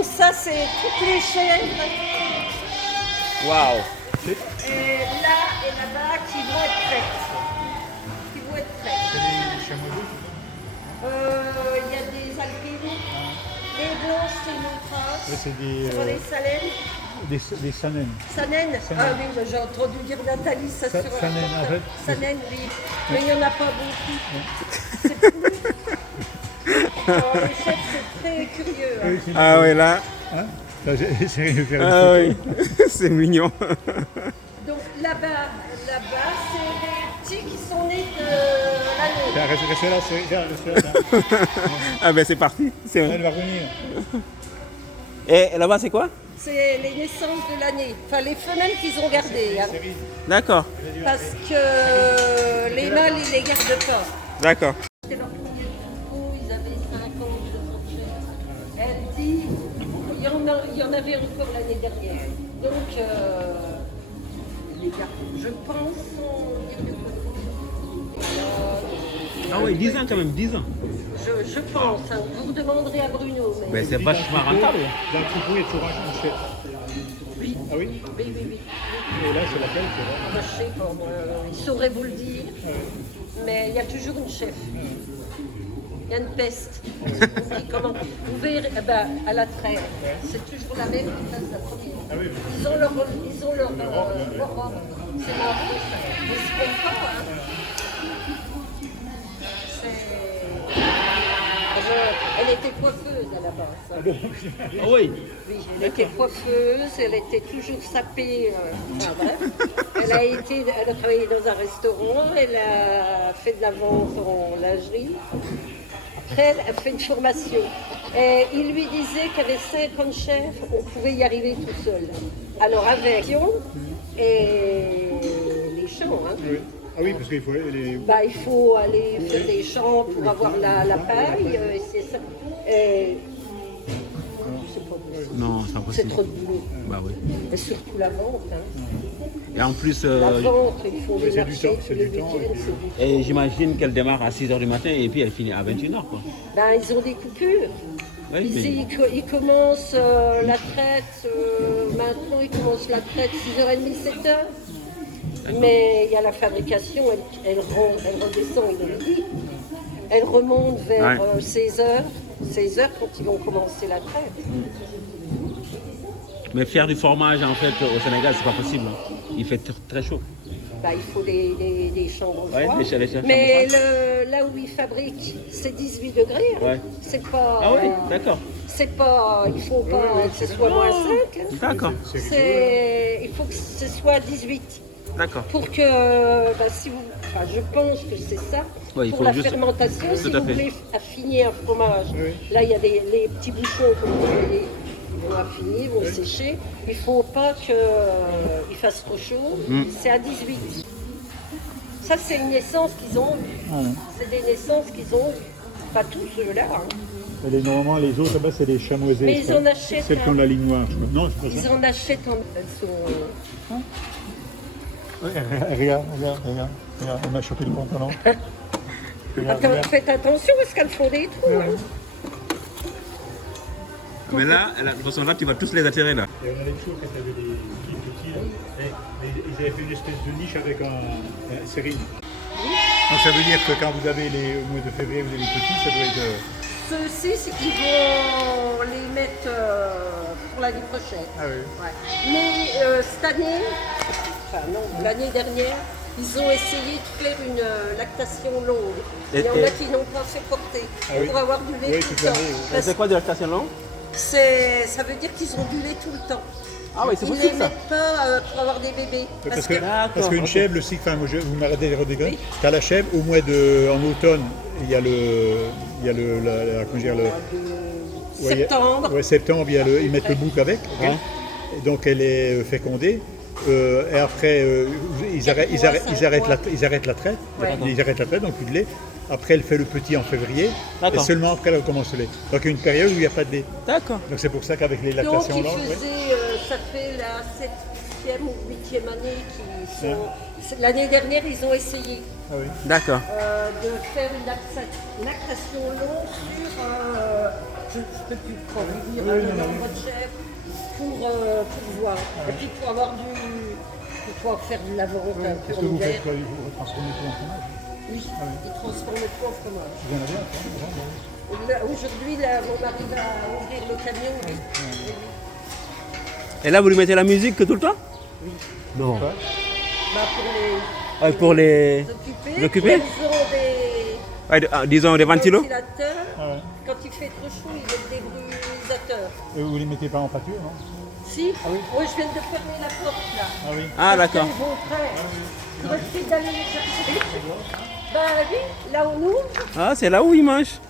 Donc ça, c'est toutes les chèvres. Waouh. Et là et là-bas qui vont être prêtes. C'est les chameaux. Il y a des alpines. Les blanches, c'est une autre race. Oui, c'est des, Ce sont les salènes. des sanènes. Sanen. Ah oui, j'ai entendu dire Nathalie, ça sur Sanen, en fait. Sanen, oui. Mais il n'y en a pas beaucoup. C'est plus. Les chefs, c'est très curieux. Hein. Ah oui, là. Hein Là, j'ai essayé de faire une Ah photo. oui, c'est mignon. Donc là-bas, c'est les petits qui sont nés de l'année. Tiens, restez là, restez là. Ah ben c'est parti. Elle va revenir. Et là-bas c'est quoi? C'est les naissances de l'année. Enfin, les femelles qu'ils ont gardées. Hein. D'accord, Parce que les mâles, ils les gardent pas. d'accord. C'était leur premier troupeau, ils avaient 50 de Elle dit, il y en avait encore l'année dernière. Donc, les gars, je pense, sont dire que Ah oui, 10 ans quand même, 10 ans. je pense, hein, vous demanderez à Bruno. Mais... Ben c'est vachement rentable. Dans le troupeau, il y a toujours un chef. Oui. Ah oui Oui, oui, oui. Et là, c'est laquelle Ah bah, je sais pas, moi, il saurait vous le dire. Mais il y a toujours une chef. Il y a une peste. Et comment vous verrez, eh ben, à la traîne, c'est toujours la même qui passe la première. Ils ont leur robe. C'est marrant, ça. Ils se trompent pas. Hein. Elle était coiffeuse à la base. Hein. Ah oui. Oui, elle était coiffeuse, elle était toujours sapée. Enfin, bref. Elle a travaillé dans un restaurant, elle a fait de la vente en lingerie. Après, elle a fait une formation. Et il lui disait qu'avec 50 chefs, on pouvait y arriver tout seul. Alors avec et les champs, hein. Oui. Ah oui, parce qu'il faut les... Bah, il faut aller faire des champs pour avoir la paille. C'est ça. Et... c'est pas possible. Non, c'est C'est impossible. trop de boulot. Bah oui. Et surtout la vente. Hein. Et en plus, La vente, ils font des c'est du marchés temps, tous c'est les du temps, week-ends. et puis- c'est du temps. et j'imagine qu'elle démarre à 6h du matin et puis elle finit à 21h quoi. Ben, ils ont des coupures. Oui, Ici, ils commencent la traite, maintenant ils commencent la traite 6h30, 7h. Mais il y a la fabrication, elle redescend, il le dit. Elle remonte vers 16h quand ils vont commencer la traite. Mais faire du fromage en fait au Sénégal c'est pas possible. Il fait très chaud. Bah, il faut des chambres Ouais, froides. des chambres Mais là où ils fabriquent, c'est 18 degrés. Hein. Ouais. C'est pas. Ah oui, d'accord. C'est pas. Il faut pas que ce soit moins 5. Hein. D'accord, Il faut que ce soit 18. d'accord. Pour que, si vous, enfin, je pense que c'est ça, Ouais, il pour faut la juste- fermentation, Tout si à vous fait. voulez affiner un fromage, là il y a les petits bouchons comme vous voyez, ils vont affiner, ils vont sécher, il ne faut pas qu'il fasse trop chaud, c'est à 18. Ça c'est une naissance qu'ils ont, c'est des naissances qu'ils ont, pas tous ceux-là, hein. Normalement, les autres, là-bas, c'est les chamoisés. Mais ils en achètent, Celles qui ont la ligne noire, je crois. Non, c'est pas ils ça. en achètent elles sont... Regarde. Elle m'a chopé le pantalon. Attends, faites attention parce qu'elles font des trous. Hein. Mais là, de toute façon là tu vas tous les attirer là. Et on avait toujours quand il y avait des petits, là. Ils avaient fait une espèce de niche avec un sérine. Donc ça veut dire que quand vous avez au mois de février, vous avez les petits, ça doit être... Ceux-ci, c'est qu'ils vont les mettre pour l'année prochaine. Ah oui. Ouais. Mais cette année, enfin non, l'année dernière, ils ont essayé de faire une lactation longue. Il y en a qui n'ont pas fait porter pour avoir du lait Oui, tout toute le temps. l'année, oui. Parce C'est quoi de la station longue? ça veut dire qu'ils ont du lait tout le temps. Ah oui, c'est Ils ne possible les ça. mettent pas pour avoir des bébés. Parce qu'une chèvre, le cycle, enfin, vous m'arrêtez de redéconner, t'as la chèvre, au mois en automne, il y a comment dire, Septembre. Septembre, ils mettent le bouc avec, ok. Ouais. Et donc elle est fécondée. Et après, ils arrêtent la traite, ils arrêtent la traite, donc plus de lait. Après, elle fait le petit en février, et D'accord. seulement après, elle recommence le lait. Donc il y a une période où il n'y a pas de lait. D'accord. Donc c'est pour ça qu'avec les Donc lactations ils longues, faisaient, ça fait la 7e ou 8e année qu'ils sont... L'année dernière, ils ont essayé Ah oui. D'accord. de faire une lactation longue sur je peux plus prendre le nombre de chèvres pour voir. Et puis pour avoir pour pouvoir faire de la vente un peu Qu'est-ce en que vous hiver. faites quoi? Vous transformez tout en fromage? Oui, ils transforment tout en fromage. Vous en avez un peu? Aujourd'hui, là, mon mari va ouvrir le camion. Oui. Oui. Et là, vous lui mettez la musique tout le temps? Oui. Non. Ouais. Bah, Pour les occupés. occupés? Ils ont des Ouais, disons des ventilos? ventilateurs. Ah ouais. Quand il fait trop chaud, ils mettent des brumisateurs. Vous les mettez pas en pâture, non? Si, Ah oui. moi je viens de fermer la porte là. Ah oui. Ah, d'accord. Ils vont prêts. Il va essayer d'aller les chercher. Ben oui, là on ouvre. Ah, c'est là où ils mangent?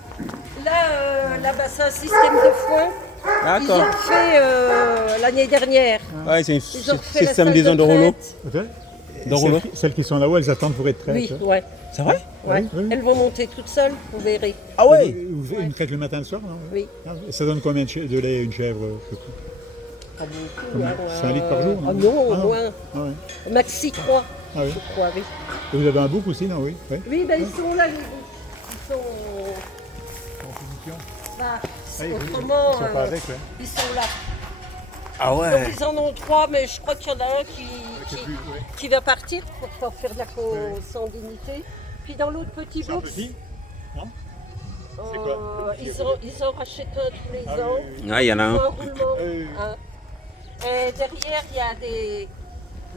Là-bas c'est un système de foin. Ils D'accord. ont fait l'année dernière. Ouais, c'est un Ils ont fait la système, salle disons, de rouleau. retraite. Ok. Dans rouleau. Celles qui sont là-haut, elles attendent pour être prêtes. Oui, ouais. C'est vrai? Ouais. oui. Elles vont monter toutes seules, vous verrez. Ah ouais? Vous une traite le matin et le soir, non? Oui. Ah, et ça donne combien de lait une chèvre? Pas beaucoup. Combien? Hein, 5 litres par jour, non? Ah non, au Ah non. moins. Ah ouais. Maxi 3, Ah oui. je crois, oui. Et vous avez un bouc aussi, non? Oui. Oui. Oui, ben ils sont là, les boucs. Ils sont. En position. Bah, Ah, autrement, ils sont pas avec, ouais. ils sont là. Ah Donc ouais. ils en ont 3, mais je crois qu'il y en a un C'est plus, ouais. qui va partir pour pouvoir faire de la consanguinité. Puis dans l'autre petit C'est un box, petit? Non? C'est quoi? ils en rachètent un tous les Ah oui, ans. oui, oui. Ah, il y en a Ils font un. un roulement. Oui, oui. Hein. Et derrière, il y a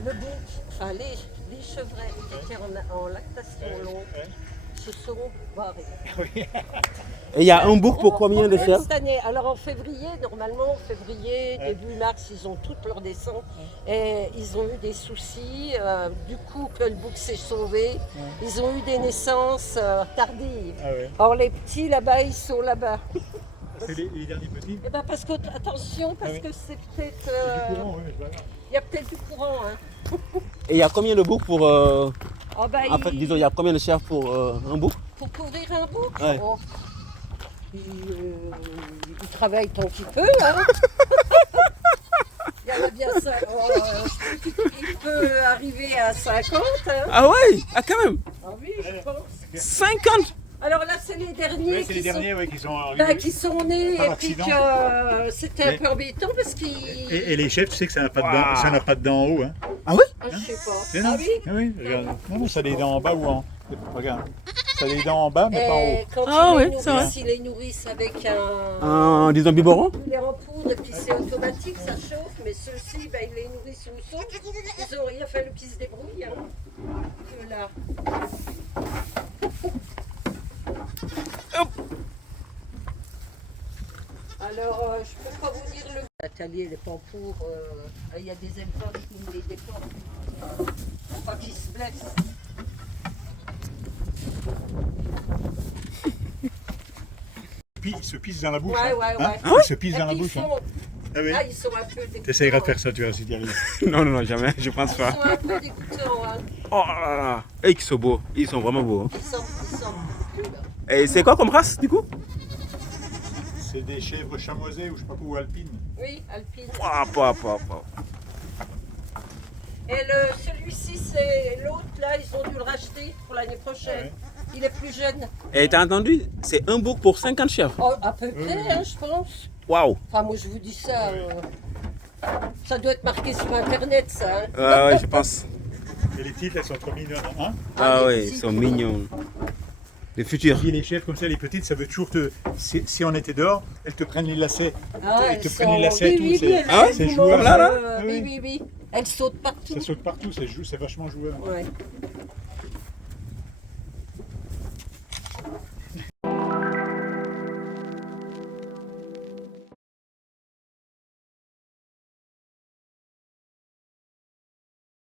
le bouc, enfin les chevrets qui étaient en lactation longue, Ouais. se sont barrés. Et il y a un bouc pour combien de Problème chèvres? cette année. Alors en février, normalement, début mars, ils ont toutes leur descente. Et ils ont eu des soucis. Du coup, que le bouc s'est sauvé. Ils ont eu des naissances tardives. Ah ouais. Or les petits là-bas, ils sont là-bas. C'est les derniers petits? Et ben parce que attention, parce Ah oui. que c'est peut-être. Du courant, oui, mais c'est pas grave. Il y a peut-être du courant. Hein. Et il y a combien de boucs pour... Ah ben, En fait, disons, il y a combien de chèvres pour un bouc? pour couvrir un bouc. Ouais. Oh. Il travaille tant qu'il peut. Hein. Il y en a bien ça. Il peut arriver à 50. Hein. Ah ouais? Ah, quand même? Ah oui, je pense. 50? Alors là, c'est les derniers, Oui, c'est les derniers ouais, qui sont arrivés. ben, qui sont nés Par et puis accident. que c'était un Mais- peu embêtant parce qu'ils... Et les chefs, tu sais que ça n'a pas de dents, ça n'a pas de dents en haut. Hein. Ah oui? Ah, je sais pas. Eh Ah non. oui. Ah oui, regarde. Non, non, ça a des dents en bas ou en. Regarde. Ça a des dents en bas, mais pas en haut. Et quand Ah ils, ouais, les c'est vrai. nourrissent, ils les nourrissent avec un... Disons, biberon? Les en poudre, et puis c'est automatique, ça chauffe, mais ceux-ci, ben, ils les nourrissent où ils sont. Ils ont rien fallu qu'ils se débrouillent. Hein. Que là. Hop. Alors, je peux pas vous dire le... L'atelier, les pampours, il y a des éleveurs qui me les déportent. Pour pas qu'ils se blessent. Puis, ils se pissent dans la bouche. Ouais, hein. ouais, Hein ouais. Ah ouais? Ils se pissent Et dans la puis, bouche. Hein. Ah oui. Là, ils sont un peu dégoûtants. T'essayeras de faire ça, tu verras si tu y arrives. Non, non, non, jamais, je pense Ils pas. sont un peu dégoûtants. Hein. Oh là là. Et ils sont beaux, ils sont vraiment beaux. Ils sont cool. Et c'est quoi comme race, du coup? C'est des chèvres chamoisées ou je sais pas quoi, ou alpines. Oui, alpine. Et celui-ci, c'est l'autre, là, ils ont dû le racheter pour l'année prochaine. Ouais. Il est plus jeune. Et t'as entendu? C'est un bouc pour 50 chèvres. Oh, à peu près, hein, je pense. Waouh. Enfin, moi, je vous dis ça. Ça doit être marqué sur Internet, ça. Hein. Ouais, je pense. Et les petites, elles sont trop mignonnes. Hein. Ah les ouais, petits. ils sont mignons. Les futurs. Puis les chèvres comme ça, les petites, ça veut toujours te. Si on était dehors, elles te prennent les lacets. Ah, Elles te elles prennent les sont- lacets et tout. oui, c'est- oui, Ah, elles c'est vous joueur. mangent, Là, là. Ah oui, oui. oui, oui. Elles sautent partout. Ça saute partout, c'est vachement joueur. Ouais.